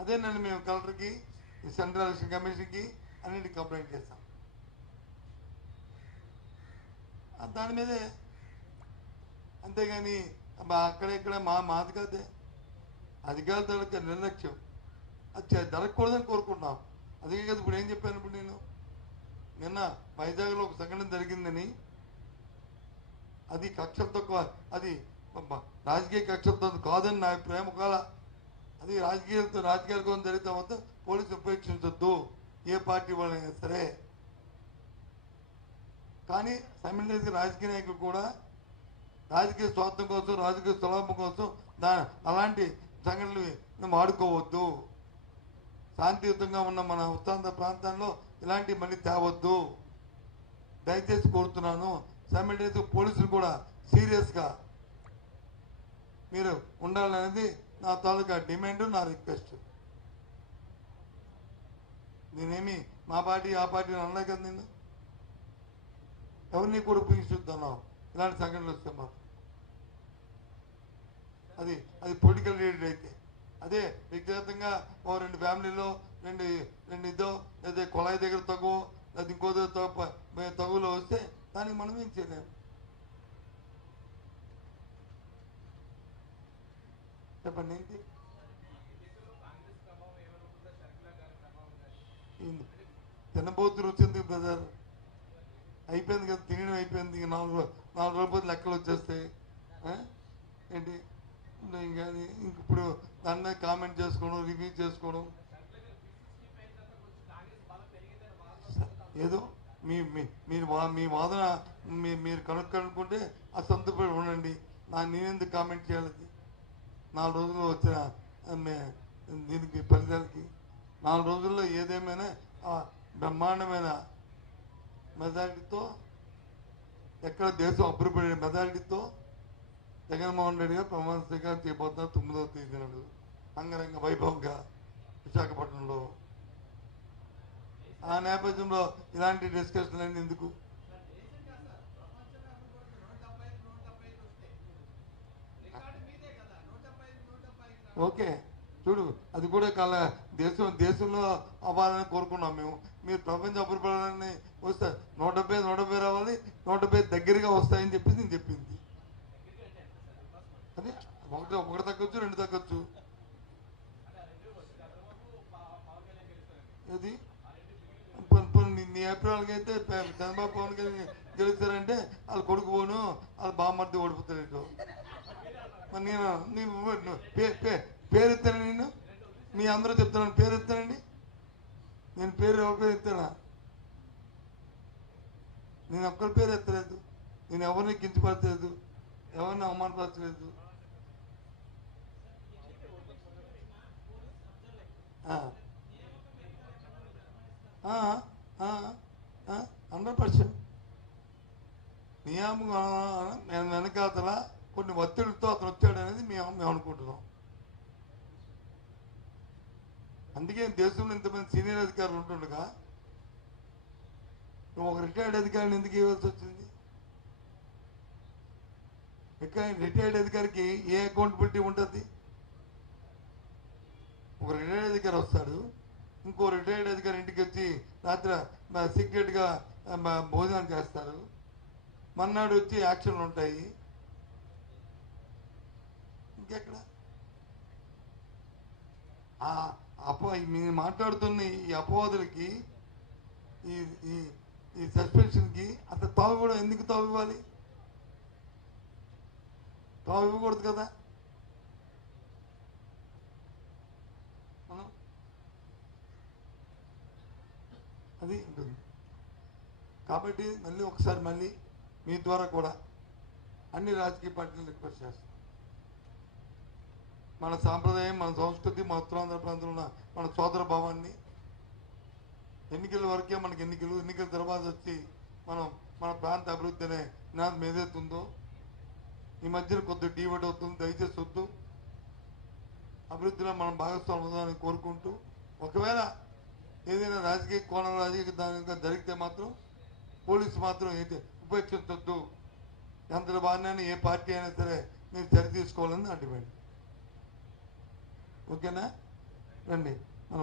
అదేనండి మేము కలెక్టర్కి ఈ సెంట్రల్ ఎలక్షన్ కమిషన్కి అన్నిటికి కంప్లైంట్ చేస్తాం. దాని మీదే అంతేగాని అబ్బా అక్కడ ఇక్కడ మా మాది కాదే అధికారుల తాలూకా నిర్లక్ష్యం. అది చే- జరగకూడదని కోరుకుంటున్నాం. అందుకే కదా ఇప్పుడు ఏం చెప్పాను ఇప్పుడు నేను? నిన్న వైజాగ్లో ఒక సంఘటన జరిగిందని. అది కక్షలతో అది రాజకీయ కక్షలతో కాదని నా ప్రేమ కాల అది రాజకీయాలతో రాజకీయాల కోసం జరిగితే మొత్తం పోలీసులు ఉపేక్షించొద్దు. ఏ పార్టీ వాళ్ళైనా సరే. కానీ సైమిల్టేనియస్గా రాజకీయ నాయకులు కూడా రాజకీయ స్వార్థం కోసం రాజకీయ స్వలాభం కోసం దా అలాంటి సంఘటనలు వాడుకోవద్దు శాంతియుతంగా ఉన్న మన ఉత్తాంత ప్రాంతాల్లో ఇలాంటి మళ్ళీ తేవద్దు. దయచేసి కోరుతున్నాను సైమిల్టేనియస్ పోలీసులు కూడా సీరియస్గా మీరు ఉండాలనేది నా తాలూకా డిమాండ్ నా రిక్వెస్ట్. నేనేమి మా పార్టీ ఆ పార్టీ అన్నా కదా నేను ఎవరిని కూడా ఉపయోగిస్తున్నావు ఇలాంటి సంఘటనలు వస్తే మాత్రం. అది అది పొలిటికల్ రిలేటెడ్ అయితే. అదే వ్యక్తిగతంగా ఓ రెండు ఫ్యామిలీలో రెండు రెండు ఇదో లేదా కొళాయి దగ్గర తగ్గు లేదా ఇంకో దగ్గర తగ్గులో తగులో వస్తే దానికి మనం ఏం చేయలేము. చెప్పండి. తినబోతులు వచ్చింది బ్రదర్ అయిపోయింది కదా తినడం అయిపోయింది. ఇంక నాలుగు నాలుగు రోజులు లెక్కలు వచ్చేస్తాయి. ఏంటి? ఇంకా ఇంక ఇప్పుడు దాని మీద కామెంట్ చేసుకోవడం రివ్యూ చేసుకోవడం. ఏదో మీ మీ- మీరు మీ వాదన మీ- మీరు కనుక్కనుకుంటే ఆ ఉండండి. నా నేనెందుకు కామెంట్ చేయాలి? నాలుగు రోజుల్లో వచ్చిన దీనికి ఫలితానికి నాలుగు రోజుల్లో ఏదేమైనా ఆ బ్రహ్మాండమైన మెజారిటీతో ఎక్కడ దేశం అభివృద్ధి మెజారిటీతో జగన్మోహన్ రెడ్డి గారు ప్రమాణ స్వీకారం చేయబోతున్నారు తొమ్మిదవ తేదీ నాడు. అంగరంగ వైభవంగా విశాఖపట్నంలో. ఆ నేపథ్యంలో ఇలాంటి డిస్కషన్ అనేది ఎందుకు? ఓకే. చూడు అది కూడా కల దేశం దేశంలో అవ్వాలని కోరుకున్నాం మేము. మీరు ప్రపంచ అభివృద్ధి వస్తే నూట డెబ్బై నూట డెబ్బై రావాలి నూట డెబ్బై దగ్గరగా వస్తాయని చెప్పేసి నేను చెప్పింది. అదే ఒకటి ఒకటి తగ్గొచ్చు రెండు తగ్గొచ్చు. ఇది నీ- అభిప్రాయాలకైతే అయితే చంద్రబాబు పవన్ కళ్యాణ్ గెలుస్తారంటే వాళ్ళ కొడుకు పోను వాళ్ళ బామ్మర్ది ఓడిపోతాడు నేను నేను పే- పే- పేరు ఎత్తాను నేను మీ అందరూ చెప్తున్నాను పేరు ఎత్తానండి నేను పేరు ఎవరి పేరు ఎత్తానా నేను ఒక్కరి పేరు ఎత్తలేదు. నేను ఎవరిని కించపరచలేదు ఎవరిని అవమానపరచలేదు. Hundred percent. నియామకం నేను వెనకాతల కొన్ని ఒత్తిడితో అతను వచ్చాడు అనేది మేము మేము అనుకుంటున్నాం. అందుకే దేశంలో ఇంతమంది సీనియర్ అధికారులు ఉంటుండగా నువ్వు ఒక రిటైర్డ్ అధికారిని ఎందుకు ఇవ్వాల్సి వచ్చింది? రిటైర్డ్ అధికారికి ఏ అకౌంటబిలిటీ ఉంటుంది? ఒక రిటైర్డ్ అధికారి వస్తాడు ఇంకో రిటైర్డ్ అధికారి ఇంటికి వచ్చి రాత్రి సీక్రెట్గా భోజనం చేస్తారు మన్నాడు వచ్చి యాక్షన్లు ఉంటాయి. ఇంకెక్కడ ఆ అపో మీరు మాట్లాడుతున్న ఈ అపవాదులకి ఈ ఈ ఈ సస్పెన్షన్కి అసలు తావు కూడా ఎందుకు తావు ఇవ్వాలి? తావు ఇవ్వకూడదు కదా? మనం అది ఉంటుంది. కాబట్టి మళ్ళీ ఒకసారి మళ్ళీ మీ ద్వారా కూడా అన్ని రాజకీయ పార్టీలు రిక్వెస్ట్ చేస్తాం. మన సాంప్రదాయం మన సంస్కృతి మన ఉత్తరాంధ్ర ప్రాంతంలో ఉన్న మన సోదర భావాన్ని ఎన్నికల వరకే మనకి ఎన్నికలు ఎన్నికల తర్వాత వచ్చి మనం మన ప్రాంత అభివృద్ధి అనే నినాదం ఏదైతుందో ఈ మధ్యన కొద్ది డీవైడ్ అవుతుంది. దయచేసి వద్దు. అభివృద్ధిలో మనం భాగస్వామి అవుదామని కోరుకుంటూ ఒకవేళ ఏదైనా రాజకీయ కోణం రాజకీయ దాని జరిగితే మాత్రం పోలీసు మాత్రం అయితే ఉపేక్షించొద్దు. ఎంత బాగానే ఏ పార్టీ అయినా సరే మీరు చర్య తీసుకోవాలని నా డిమాండ్. ఓకేనా రండి